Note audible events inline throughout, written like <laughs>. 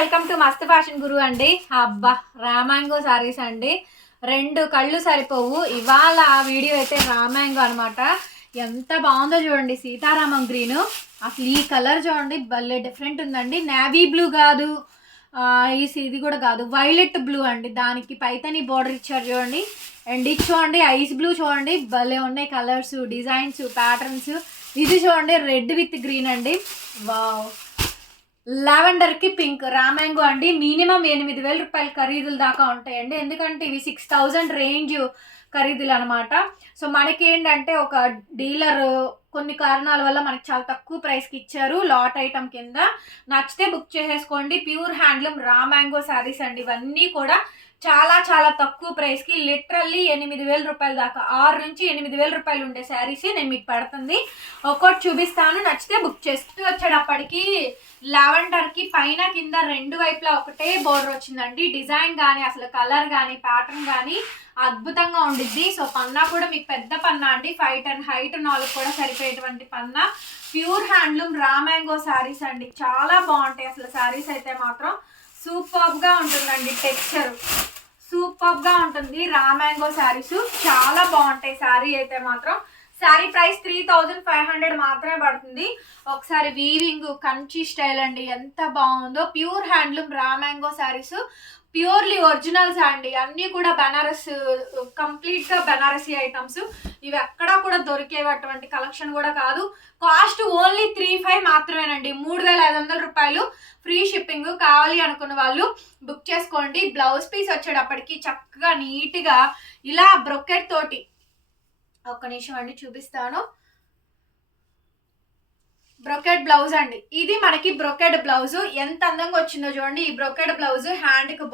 Welcome to Mast fashion guru అండి. అబ్బా రామాంగో సారీస్ అండి. రెండు కళ్ళు సరిపోవు. ఇవాళ వీడియో అయితే రామాంగో అనమాట ఎంత బాగుందో చూడండి సీతారామం గ్రీన్ అసలు ఈ కలర్ చూడండి భలే డిఫరెంట్ ఉందండి. నేవీ బ్లూ కాదు. ఈ ఇది కూడా కాదు. వైలెట్ బ్లూ అండి. దానికి పైతని బోర్డర్ ఇచ్చారు చూడండి. అండ్ ఇది చూడండి ఐస్ బ్లూ చూడండి. భలే ఉన్నాయి కలర్స్ డిజైన్స్ ప్యాటర్న్స్ ఇది చూడండి రెడ్ విత్ గ్రీన్ అండి. వావ్ లావెండర్కి పింక్ రామాంగో అండి. మినిమం ఎనిమిది వేల రూపాయల ఖరీదుల దాకా ఉంటాయండి. ఎందుకంటే ఇవి సిక్స్ థౌజండ్ రేంజ్ ఖరీదులు అనమాట సో మనకి ఏంటంటే ఒక డీలర్ కొన్ని కారణాల వల్ల మనకి చాలా తక్కువ ప్రైస్కి ఇచ్చారు. లాట్ ఐటమ్ కింద. నచ్చితే బుక్ చేసేసుకోండి. Pure handloom raw mango saris అండి. ఇవన్నీ కూడా చాలా చాలా తక్కువ ప్రైస్కి లిటరల్లీ ఎనిమిది వేల రూపాయల దాకా. ఆరు నుంచి ఎనిమిది వేల రూపాయలు ఉండే శారీస్ నేను మీకు పడుతుంది. ఒక్కొక్కటి చూపిస్తాను. నచ్చితే బుక్ చేస్తూ వచ్చేటప్పటికి లావెండర్కి పైన కింద రెండు వైపులా ఒకటే బోర్డర్ వచ్చిందండి. డిజైన్ కానీ అసలు కలర్ కానీ ప్యాటర్న్ కానీ అద్భుతంగా ఉండిద్ది. సో పన్నా కూడా మీకు పెద్ద పన్నా అండి. ఫైవ్ టెన్ హైట్ నాలుగు కూడా సరిపోయేటువంటి పన్న. ప్యూర్ హ్యాండ్లూమ్ రామాంగో శారీస్ అండి. చాలా బాగుంటాయి అసలు శారీస్ అయితే మాత్రం. సూపర్గా ఉంటుందండి టెక్స్చర్. సూపర్గా ఉంటుంది మ్యాంగో శారీస్. చాలా బాగుంటాయి శారీ అయితే మాత్రం. Sari price three thousand five hundred మాత్రమే పడుతుంది. ఒకసారి వీవింగ్ కంచి స్టైల్ అండి. ఎంత బాగుందో. ప్యూర్ హ్యాండ్లూమ్ రామాంగో శారీస్. ప్యూర్లీ ఒరిజినల్స్ అండి. అన్నీ కూడా బనారస్ కంప్లీట్గా బనారసీ ఐటమ్స్. ఇవి ఎక్కడా కూడా దొరికేటటువంటి కలెక్షన్ కూడా కాదు. కాస్ట్ ఓన్లీ త్రీ ఫైవ్ మాత్రమేనండి. మూడు వేల ఐదు వందల రూపాయలు ఫ్రీ షిప్పింగ్ కావాలి అనుకున్న వాళ్ళు బుక్ చేసుకోండి. బ్లౌజ్ పీస్ వచ్చేటప్పటికి చక్కగా నీట్గా ఇలా బ్రొకెట్ తోటి ఒక్క నిమిషం అండి చూపిస్తాను. బ్రొకెట్ బ్లౌజ్ అండి. ఇది మనకి బ్రొకెట్ బ్లౌజ్. ఎంత అందంగా వచ్చిందో చూడండి. ఈ బ్రొకెట్ బ్లౌజ్ హ్యాండ్కి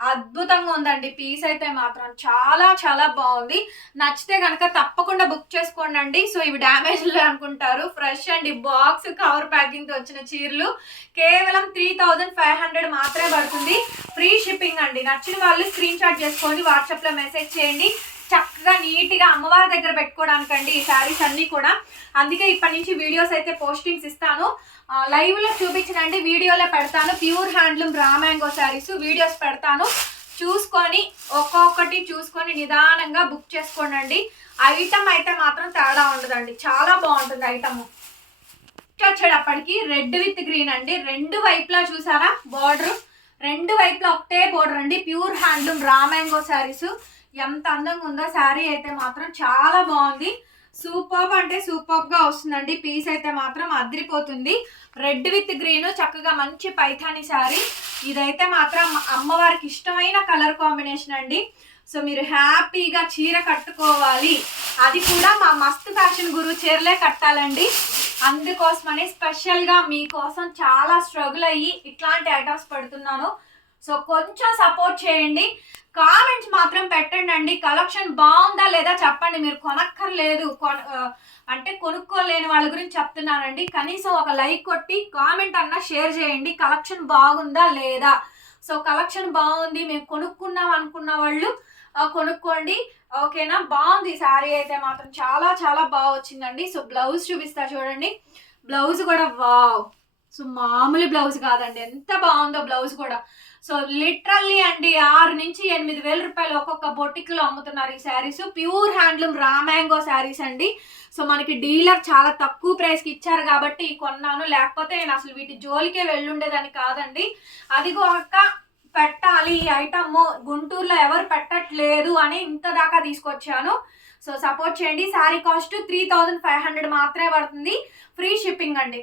అద్భుతంగా ఉందండి. పీస్ అయితే మాత్రం చాలా చాలా బాగుంది. నచ్చితే కనుక తప్పకుండా బుక్ చేసుకోండి అండి. సో ఇవి డ్యామేజ్ అనుకుంటారు. ఫ్రెష్ అండి. బాక్స్ కవర్ ప్యాకింగ్తో వచ్చిన చీరలు. కేవలం త్రీ థౌజండ్ ఫైవ్ హండ్రెడ్ మాత్రమే పడుతుంది. ఫ్రీ షిప్పింగ్ అండి. నచ్చిన వాళ్ళు స్క్రీన్ షాట్ చేసుకొని వాట్సాప్లో మెసేజ్ చేయండి. చక్కగా నీట్గా అమ్మవారి దగ్గర పెట్టుకోవడానికండి ఈ శారీస్ అన్నీ కూడా. అందుకే ఇప్పటి నుంచి వీడియోస్ అయితే పోస్టింగ్స్ ఇస్తాను. లైవ్లో చూపించనండి వీడియోలో పెడతాను. ప్యూర్ హ్యాండ్లూమ్ రామాంగో శారీస్ వీడియోస్ పెడతాను. చూసుకొని ఒక్కొక్కటి చూసుకొని నిదానంగా బుక్ చేసుకోనండి. ఐటమ్ అయితే మాత్రం తేడా ఉండదండి. చాలా బాగుంటుంది ఐటమ్. వచ్చేటప్పటికి రెడ్ విత్ గ్రీన్ అండి. రెండు వైపులా చూసారా? బార్డర్. రెండు వైపులా ఒకటే బోర్డర్ అండి. ప్యూర్ హ్యాండ్లూమ్ రామాంగో శారీస్. ఎంత అందంగా ఉందో శారీ అయితే మాత్రం చాలా బాగుంది. సూపర్ అంటే సూపర్గా వస్తుందండి. పీస్ అయితే మాత్రం అదిరిపోతుంది. రెడ్ విత్ గ్రీన్ చక్కగా మంచి పైథాని శారీ. ఇదైతే మాత్రం అమ్మవారికి ఇష్టమైన కలర్ కాంబినేషన్ అండి. సో మీరు హ్యాపీగా చీర కట్టుకోవాలి. అది కూడా మా మస్తు ఫ్యాషన్ గురువు చీరలే కట్టాలండి. అందుకోసమని స్పెషల్గా మీకోసం చాలా స్ట్రగుల్ అయ్యి ఇట్లాంటి ఐటమ్స్ పెడుతున్నాను. సో కొంచెం సపోర్ట్ చేయండి. కామెంట్స్ మాత్రం పెట్టండి అండి కలెక్షన్ బాగుందా లేదా చెప్పండి. మీరు కొనక్కర్లేదు. కొన- అంటే కొనుక్కోలేని వాళ్ళ గురించి చెప్తున్నానండి. కనీసం ఒక లైక్ కొట్టి కామెంట్ అన్నా షేర్ చేయండి. కలెక్షన్ బాగుందా లేదా? సో కలెక్షన్ బాగుంది. మేము కొనుక్కున్నాం అనుకున్న వాళ్ళు కొనుక్కోండి. ఓకేనా బాగుంది. శారీ అయితే మాత్రం చాలా చాలా బాగా వచ్చిందండి. సో బ్లౌజ్ చూపిస్తా చూడండి. బ్లౌజ్ కూడా వావ్ సో మామూలు బ్లౌజ్ కాదండి. ఎంత బాగుందో బ్లౌజ్ కూడా. సో లిటరల్లీ అండి ఆరు నుంచి ఎనిమిది వేల రూపాయలు ఒక్కొక్క బొటిక్లో అమ్ముతున్నారు ఈ శారీస్ ప్యూర్ హ్యాండ్లూమ్ రామాంగో శారీస్ అండి. సో మనకి డీలర్ చాలా తక్కువ ప్రైస్కి ఇచ్చారు కాబట్టి కొన్నాను. లేకపోతే నేను అసలు వీటి జోలికే వెళ్ళుండేదని కాదండి. అది కాక పెట్టాలి. ఈ ఐటమ్ గుంటూరులో ఎవరు పెట్టట్లేదు అని ఇంత దాకా తీసుకొచ్చాను. సో సపోర్ట్ చేయండి. Sari cost three thousand five hundred మాత్రమే పడుతుంది. ఫ్రీ షిప్పింగ్ అండి.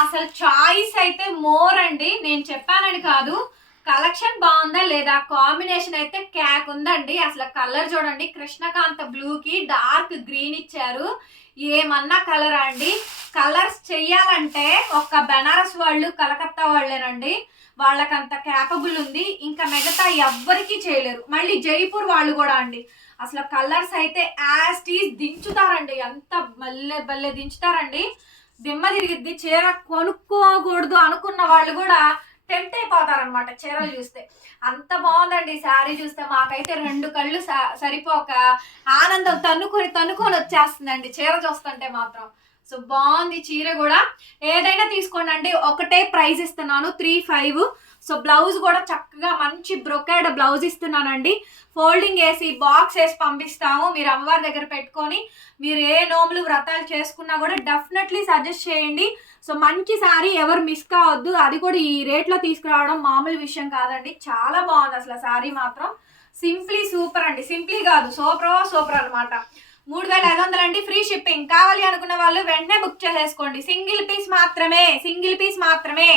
అసలు చాయిస్ అయితే మోర్ అండి. నేను చెప్పానని కాదు. కలెక్షన్ బాగుందా లేదా? కాంబినేషన్ అయితే క్యాక్ ఉందండి. అసలు కలర్ చూడండి. కృష్ణకాంత బ్లూకి డార్క్ గ్రీన్ ఇచ్చారు. ఏమన్నా కలర్ అండి? కలర్స్ చెయ్యాలంటే ఒక్క బెనారస్ వాళ్ళు కలకత్తా వాళ్ళేనండి. వాళ్ళకంత క్యాపబుల్ ఉంది. ఇంకా మిగతా ఎవ్వరికీ చేయలేరు. మళ్ళీ జైపూర్ వాళ్ళు కూడా అండి. అసలు కలర్స్ అయితే యాస్టీస్ దించుతారండి. ఎంత బల్లె బల్లె దించుతారండి. దిమ్మ తిరిగిద్ది చీర కొనుక్కోకూడదు అనుకున్న వాళ్ళు కూడా టెంప్ట్ అయిపోతారనమాట చీరలు చూస్తే. అంత బాగుందండి శారీ చూస్తే. మాకైతే రెండు కళ్ళు సరిపోక ఆనందం తన్నుకొని తన్నుకొని వచ్చేస్తుందండి చీర చూస్తుంటే మాత్రం. సో బాగుంది చీర కూడా. ఏదైనా తీసుకోండి. అండి ఒకటే ప్రైస్ ఇస్తున్నాను త్రీ ఫైవ్ సో బ్లౌజ్ కూడా చక్కగా మంచి బ్రొకేడ్ బ్లౌజ్ ఇస్తున్నానండి. ఫోల్డింగ్ వేసి బాక్స్ వేసి పంపిస్తాము. మీరు అమ్మవారి దగ్గర పెట్టుకొని మీరు ఏ నోములు వ్రతాలు చేసుకున్నా కూడా డెఫినెట్లీ సజెస్ట్ చేయండి. సో మంచి సారీ ఎవరు మిస్ కావద్దు. అది కూడా ఈ రేట్లో తీసుకురావడం మామూలు విషయం కాదండి. చాలా బాగుంది అసలు సారీ మాత్రం. సింప్లీ సూపర్ అండి. సింప్లీ కాదు. సూపర్ సూపర్ అన్నమాట. మూడు వేల ఐదు వందలు అండి ఫ్రీ షిప్పింగ్. కావాలి అనుకున్న వాళ్ళు వెంటనే బుక్ చేసేసుకోండి. సింగిల్ పీస్ మాత్రమే సింగిల్ పీస్ మాత్రమే.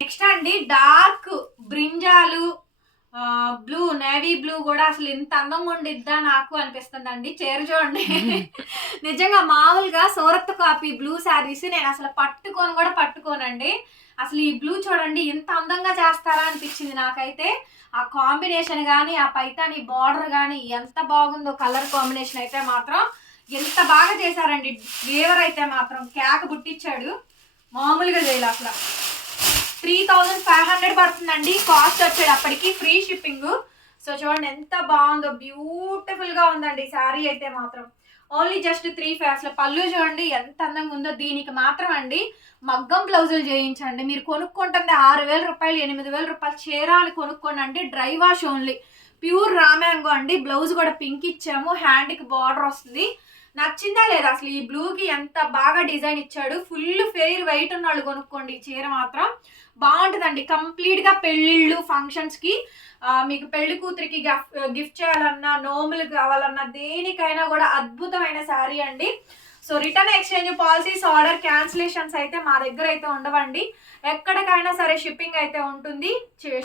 నెక్స్ట్ అండి dark brinjal blue navy blue కూడా అసలు ఇంత అందంగా ఉండిద్దా నాకు అనిపిస్తుంది అండి చీర చూడండి. <laughs> నిజంగా మామూలుగా సూరత్ కాపీ బ్లూ శారీస్ నేను అసలు పట్టుకొని కూడా పట్టుకోనండి. అసలు ఈ బ్లూ చూడండి ఇంత అందంగా చేస్తారా అనిపించింది నాకైతే. ఆ కాంబినేషన్ కానీ ఆ పైతాని బార్డర్ కానీ ఎంత బాగుందో కలర్ కాంబినేషన్ అయితే మాత్రం ఎంత బాగా చేశారండి. వేవర్ అయితే మాత్రం కేక్ పుట్టించాడు మామూలుగా చేయాలి అసలు. త్రీ థౌజండ్ ఫైవ్ హండ్రెడ్ పడుతుందండి. కాస్ట్ వచ్చేటప్పటికి ఫ్రీ షిప్పింగ్. సో చూడండి ఎంత బాగుందో బ్యూటిఫుల్గా ఉందండి శారీ అయితే మాత్రం. ఓన్లీ జస్ట్ త్రీ ఫైవ్లో. పళ్ళు చూడండి ఎంత అందంగా ఉందో దీనికి మాత్రం అండి. మగ్గం బ్లౌజులు చేయించండి. మీరు కొనుక్కుంటుంది ఆరు వేల రూపాయలు ఎనిమిది వేల రూపాయలు చీర అని కొనుక్కోండి అంటే dry wash only. Pure raw mango అండి. బ్లౌజ్ కూడా పింక్ ఇచ్చాము. హ్యాండ్కి బార్డర్ వస్తుంది. నచ్చిందా లేదా అసలు ఈ బ్లూకి ఎంత బాగా డిజైన్ ఇచ్చాడు? ఫుల్ ఫెయిర్ వెయిట్ ఉన్న వాళ్ళు కొనుక్కోండి. ఈ చీర మాత్రం బాగుంటుందండి. కంప్లీట్గా పెళ్ళిళ్ళు ఫంక్షన్స్కి మీకు పెళ్ళి కూతురికి గిఫ్ట్ చేయాలన్నా నోములు కావాలన్నా దేనికైనా కూడా అద్భుతమైన శారీ అండి. So return exchange policies order cancellations అయితే మా దగ్గర అయితే ఉండవండి. ఎక్కడికైనా సరే షిప్పింగ్ అయితే ఉంటుంది.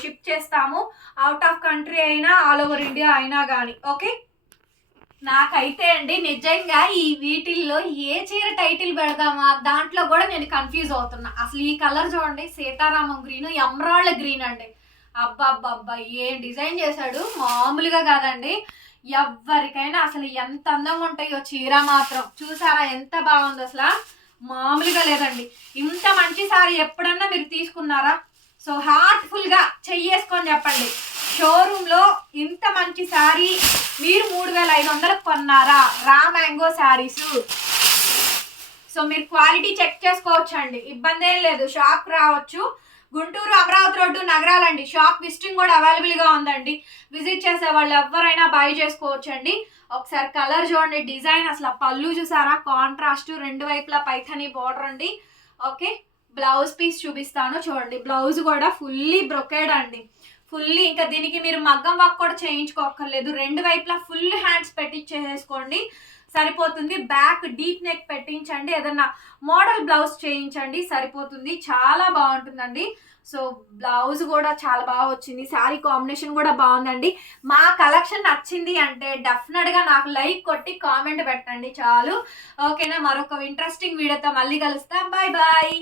షిప్ చేస్తాము. అవుట్ ఆఫ్ కంట్రీ అయినా ఆల్ ఓవర్ ఇండియా అయినా కానీ ఓకే నాకైతే అండి నిజంగా ఈ వీటిల్లో ఏ చీర టైటిల్ పెడదామా? దాంట్లో కూడా నేను కన్ఫ్యూజ్ అవుతున్నా. అసలు ఈ కలర్ చూడండి సీతారామం గ్రీన్ ఎమరాల్డ్ గ్రీన్ అండి. అబ్బా అబ్బా అబ్బా ఏం డిజైన్ చేశాడు? మామూలుగా కాదండి. ఎవరికైనా అసలు ఎంత అందంగా ఉంటాయో చీర మాత్రం. చూసారా ఎంత బాగుంది అసలు? మామూలుగా లేదండి. ఇంత మంచి సారీ ఎప్పుడన్నా మీరు తీసుకున్నారా? సో హార్ట్ఫుల్గా చెయ్యేసుకొని చెప్పండి. షోరూమ్లో ఇంత మంచి శారీ మీరు మూడు వేల ఐదు వందలకు కొన్నారా? రా మ్యాంగో శారీస్ సో మీరు క్వాలిటీ చెక్ చేసుకోవచ్చు అండి ఇబ్బంది ఏం లేదు. షాప్ రావచ్చు. గుంటూరు అమరావతి రోడ్డు నగరాలండి. షాప్ విజిటింగ్ కూడా అవైలబుల్గా ఉందండి. విజిట్ చేసే వాళ్ళు ఎవరైనా బై చేసుకోవచ్చు అండి ఒకసారి కలర్ చూడండి. డిజైన్ అసలు పళ్ళు చూసారా? కాంట్రాస్ట్ రెండు వైపులా పైథనీ బార్డర్ అండి. ఓకే? బ్లౌజ్ పీస్ చూపిస్తాను చూడండి. బ్లౌజ్ కూడా ఫుల్లీ బ్రొకేడ్ అండి. ఫుల్లీ ఇంకా దీనికి మీరు మగ్గం వర్క్ కూడా చేయించుకోక్కర్లేదు. రెండు వైపులా ఫుల్ హ్యాండ్స్ పెట్టించేసుకోండి సరిపోతుంది. బ్యాక్ డీప్ నెక్ పెట్టించండి. ఏదన్నా మోడల్ బ్లౌజ్ చేయించండి. సరిపోతుంది. చాలా బాగుంటుందండి. సో బ్లౌజ్ కూడా చాలా బాగా వచ్చింది. శారీ కాంబినేషన్ కూడా బాగుందండి. మా కలెక్షన్ నచ్చింది అంటే డెఫినెట్గా నాకు లైక్ కొట్టి కామెంట్ పెట్టండి చాలు. ఓకేనా మరొక ఇంట్రెస్టింగ్ వీడియోతో మళ్ళీ కలుస్తాం. Bye bye